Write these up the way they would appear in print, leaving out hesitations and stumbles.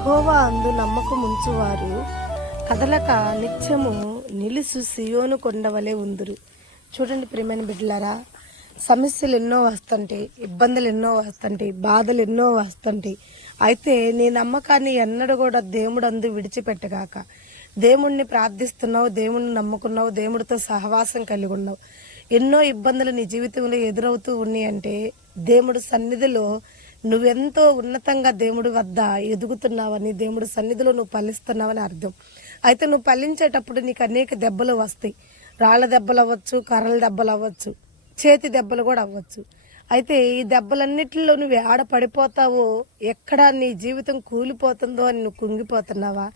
యెహోవా అందు నమ్మకముంచువారు కదలక నిత్యము నిలుసు సియోను కొండవలే ఉందురు. చూడండి ప్రియమైన బిడ్డలారా, సమస్యలు ఎన్నో వస్తుంటాయి, ఇబ్బందులు ఎన్నో వస్తుంటాయి, బాధలు ఎన్నో వస్తుంటాయి. అయితే నీ నమ్మకాన్ని ఎన్నడూ కూడా దేవుడు అందు విడిచిపెట్టగాక. దేవుణ్ణి ప్రార్థిస్తున్నావు, దేవుణ్ణి నమ్ముకున్నావు, దేవుడితో సహవాసం కలిగి ఉన్నావు. ఎన్నో ఇబ్బందులు నీ జీవితంలో ఎదురవుతూ ఉన్నాయి అంటే దేవుడి సన్నిధిలో నువ్వెంతో ఉన్నతంగా దేవుడి వద్ద ఎదుగుతున్నావని, దేవుడి సన్నిధిలో నువ్వు ఫలిస్తున్నావని అర్థం. అయితే నువ్వు ఫలించేటప్పుడు నీకు అనేక దెబ్బలు వస్తాయి. రాళ్ల దెబ్బలు అవ్వచ్చు, కర్రల దెబ్బలు అవ్వచ్చు, చేతి దెబ్బలు కూడా అవ్వచ్చు. అయితే ఈ దెబ్బలన్నిటిలో నువ్వు ఆడ పడిపోతావో, ఎక్కడ నీ జీవితం కూలిపోతుందో అని నువ్వు కుంగిపోతున్నావా?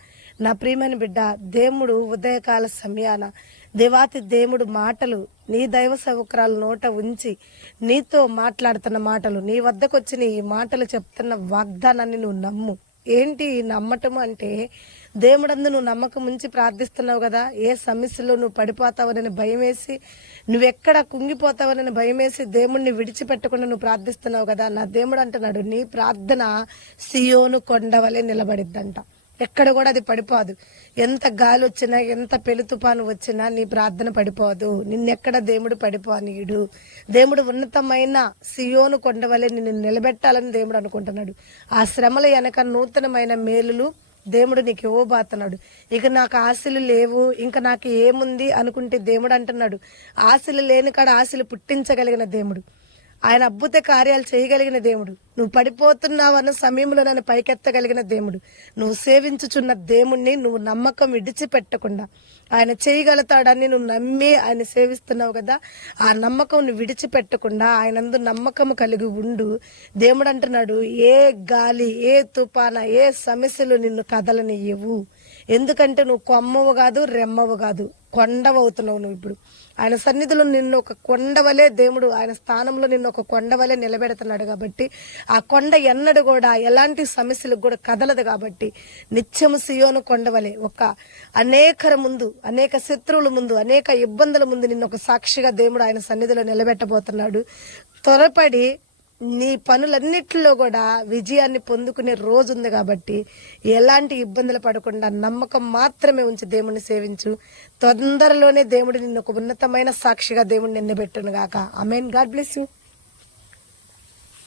నా ప్రియమైన బిడ్డ, దేవుడు ఉదయకాల సమయాన దేవాతి దేవుడు మాటలు నీ దైవ సౌకర్యాల నోట ఉంచి నీతో మాట్లాడుతున్న మాటలు, నీ వద్దకు వచ్చిన ఈ మాటలు చెప్తున్న వాగ్దానాన్ని నువ్వు నమ్ము. ఏంటి నమ్మటం అంటే, దేవుడందు నువ్వు నమ్మకం ఉంచి ప్రార్థిస్తున్నావు కదా, ఏ సమస్యలో నువ్వు పడిపోతావనని భయం వేసి, నువ్వెక్కడ కుంగిపోతావనని భయం వేసి దేవుణ్ణి విడిచిపెట్టకుండా నువ్వు ప్రార్థిస్తున్నావు కదా. నా దేవుడు అంటున్నాడు, నీ ప్రార్థన సియోను కొండవలే నిలబడిద్దంట. ఎక్కడ కూడా అది పడిపోదు. ఎంత గాలి వచ్చినా, ఎంత పెను తుఫాను వచ్చినా నీ ప్రార్థన పడిపోదు. నిన్నెక్కడ దేవుడు పడిపోనీయుడు. దేవుడు ఉన్నతమైన సియోను కొండవలే నిన్ను నిలబెట్టాలని దేవుడు అనుకుంటున్నాడు. ఆ శ్రమల వెనక నూతనమైన మేలులు దేవుడు నీకు ఇవ్వబోతున్నాడు. ఇక నాకు ఆశలు లేవు, ఇంకా నాకు ఏముంది అనుకుంటే దేవుడు అంటున్నాడు, ఆశలు లేని కాడ ఆశలు పుట్టించగలిగిన దేవుడు, ఆయన అద్భుత కార్యాలు చేయగలిగిన దేవుడు, నువ్వు పడిపోతున్నావు అన్న సమయంలో నన్ను పైకెత్తగలిగిన దేవుడు, నువ్వు సేవించుచున్న దేవుణ్ణి నువ్వు నమ్మకం విడిచిపెట్టకుండా ఆయన చేయగలుగుతాడని నువ్వు నమ్మి ఆయన సేవిస్తున్నావు కదా, ఆ నమ్మకం నువ్వు విడిచిపెట్టకుండా ఆయనందు నమ్మకం కలిగి ఉండు. దేవుడు అంటున్నాడు, ఏ గాలి, ఏ తుఫాన, ఏ సమస్యలు నిన్ను కదలనియ్యవు. ఎందుకంటే నువ్వు కొమ్మవు కాదు, రెమ్మవు కాదు, కొండవవుతున్నావు. నువ్వు ఇప్పుడు ఆయన సన్నిధిలో నిన్ను ఒక కొండవలే, దేవుడు ఆయన స్థానంలో నిన్ను ఒక కొండవలే నిలబెడుతున్నాడు కాబట్టి, ఆ కొండ ఎన్నడు కూడా ఎలాంటి సమస్యలకు కూడా కదలదు కాబట్టి, నిత్యము సియోను కొండవలే ఒక అనేకర ముందు, అనేక శత్రువుల ముందు, అనేక ఇబ్బందుల ముందు నిన్ను ఒక సాక్షిగా దేవుడు ఆయన సన్నిధిలో నిలబెట్టబోతున్నాడు. త్వరపడి నీ పనులన్నిటిలో కూడా విజయాన్ని పొందుకునే రోజు ఉంది కాబట్టి, ఎలాంటి ఇబ్బందులు పడకుండా నమ్మకం మాత్రమే ఉంచి దేవుణ్ణి సేవించు. తొందరలోనే దేవుడు నిన్ను ఒక ఉన్నతమైన సాక్షిగా దేవుడిని నిలబెట్టును గాక. ఆమేన్. God bless you.